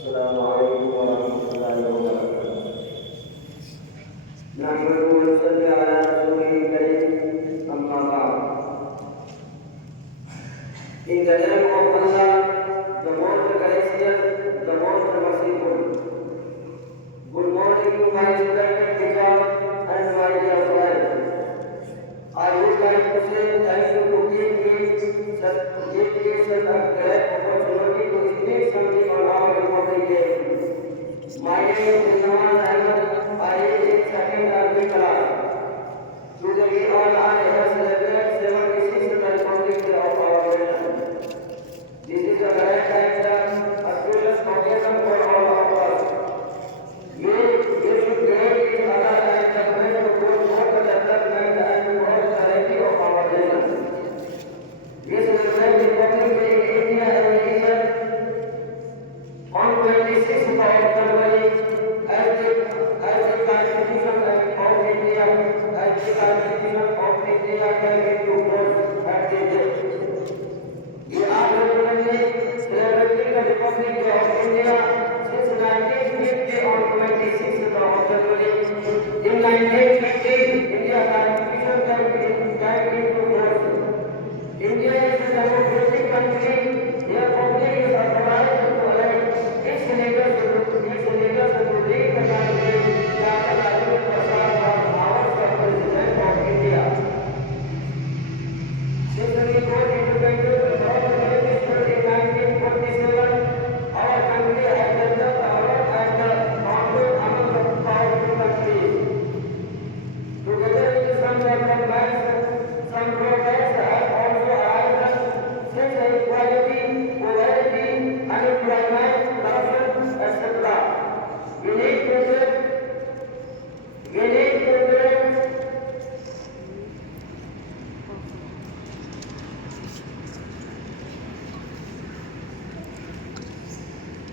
السلام عليكم ورحمة الله وبركاته. نحمده ونصلي على رسوله الكريم أما بعد. In the name of Allah, the most gracious, the most merciful. Good morning to my respected teachers and my dear friends. I would like to say thank you to give me such a great opportunity to speak something on our Republic Day. My name is Naman Ahmed. I am in second early class. Today we all are here celebrate 76th Republic Day of our nation. This is a great time that a special occasion for all of us. We should create each other and the way to go for the development and for the unity of our nation. We celebrate Republic Day in India every year on 26th of January as the Constitution of India came into force at this day. We are regularly celebrating the Republic Day of India since 1950 on 26th of January. In 1950, India's Constitution came into force. India is a democratic country. Their public is authorized to elect its leaders to lead the country. Dr. Rajendra Prasad was ours the President of India. Since we got independence from the British in 1947, our country has developed as the founded among the powerful countries. Together with some drawbacks have also arisen such as equality, poverty, unemployment, corruption, etc. We need progress.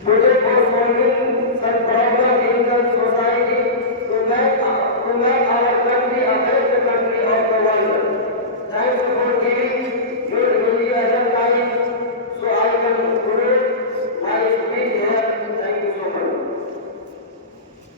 Today